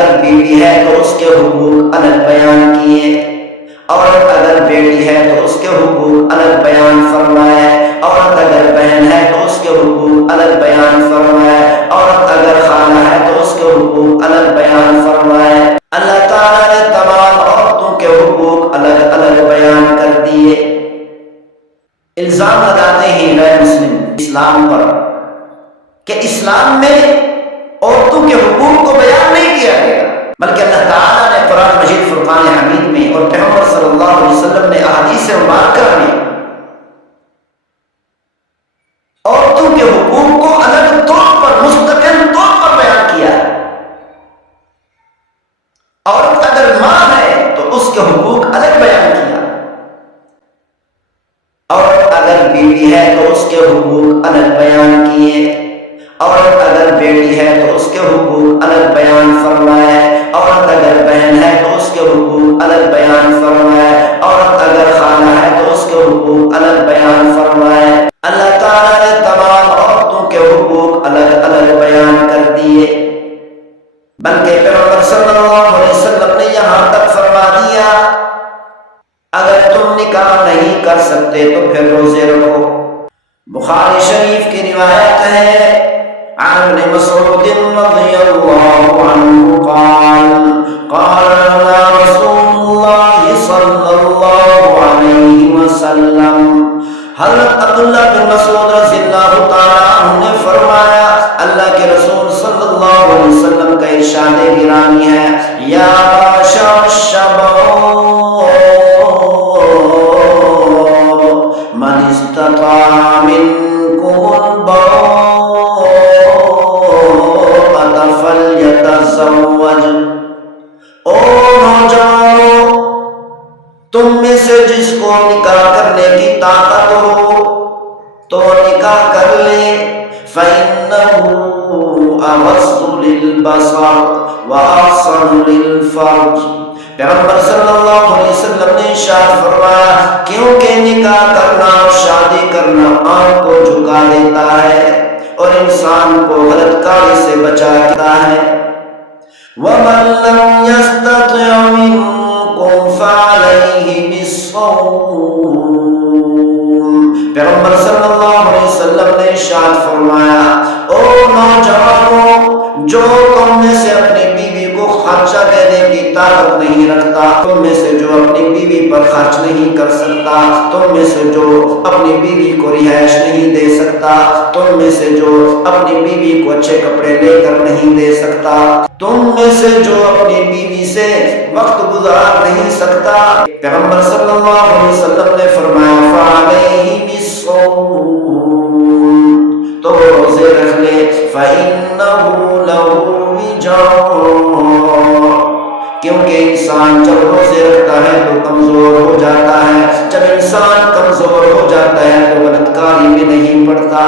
اگر بیوی ہے تو اس کے حقوق الگ بیان کیے، عورت اگر بیٹی ہے تو اس کے حقوق الگ بیان فرمائے، عورت اگر بہن ہے تو اس کے حقوق الگ بیان فرمائے، عورت اگر خالہ ہے تو اس کے حقوق الگ بیان فرمائے۔ اللہ تعالیٰ نے تمام عورتوں کے حقوق الگ الگ بیان کر دیے۔ الزام لگاتے ہیں غیر مسلم اسلام پر کہ اسلام میں عورتوں کے حقوق کو بیان نہیں کیا گیا، بلکہ اللہ تعالیٰ نے قرآن مجید فرقان حمید میں اور پیغمبر صلی اللہ علیہ وسلم نے احادیث مبارکہ میں عورتوں کے حقوق کو الگ طور پر مستقل طور پر بیان کیا ہے۔ عورت اگر ماں ہے تو اس کے حقوق الگ بیان کیا، عورت اگر بیوی ہے تو اس کے حقوق الگ بیان کیے، عورت اگر بیٹی ہے تو اس کے حقوق الگ بیان فرمائے، عورت اگر بہن ہے تو اس کے حقوق الگ بیان فرمائے، عورت اگر خالہ ہے تو اس کے حقوق الگ بیان فرمائے۔ اللہ تعالیٰ نے تمام عورتوں کے حقوق الگ الگ بیان کر دیے، بلکہ پیغمبر صلی اللہ علیہ وسلم نے یہاں تک فرما دیا اگر تم نکاح نہیں کر سکتے تو پھر روزے رکھو۔ بخاری شریف کی روایت ہے عن ابن مسعود رضی اللہ عنہ قال قال لنا رسول اللہ صلی اللہ علیہ وسلم، حضرت عبداللہ بن مسعود رضی اللہ تعالیٰ عنہ نے فرمایا اللہ کے رسول صلی اللہ علیہ وسلم کا ارشاد گرامی ہے، یا معشر الشباب من استطاع منکم الباءۃ فلیتزوج، او نوجوانوں تم میں سے جس کو نکاح کرنے کی طاقت ہو تو نکاح کر لے، فَإِنَّهُ أَغَضُّ لِلْبَصَرِ وَأَحْسَنُ لِلْفَرْجِ۔ پیغمبر صلی اللہ علیہ وسلم نے ارشاد فرمایا کیونکہ نکاح کرنا اور شادی کرنا آنکھ کو جھکا دیتا ہے اور انسان کو غلط کاری سے بچاتا ہے۔ وَمَن لَّمْ يَسْتَطِعْ مِنكُمْ فَعَلَيْهِ بِالصَّوْمِ۔ پیغمبر صلی اللہ علیہ وسلم نے ارشاد فرمایا او نوجوانوں جو تم میں سے اپنی بیوی کو خرچہ دینے کی طاقت نہیں رکھتا، تم میں سے جو اپنی بیوی پر خرچ نہیں کر سکتا، تم میں سے جو اپنی بیوی کو رہائش نہیں دے سکتا، تم میں سے جو اپنی بیوی کو اچھے کپڑے لے کر نہیں دے سکتا، تم میں سے جو اپنی بیوی سے وقت گزار نہیں سکتا، پیغمبر صلی اللہ علیہ وسلم نے فرمایا فَعَلَيْهِ بِالصَّوْمِ، تو روزے رکھ لے، فَإِنَّهُ لَهُ وِجَاءٌ، کیونکہ انسان جب روزے رکھتا ہے تو کمزور ہو جاتا ہے، جب انسان کمزور ہو جاتا ہے تو غلط کاری میں نہیں پڑتا۔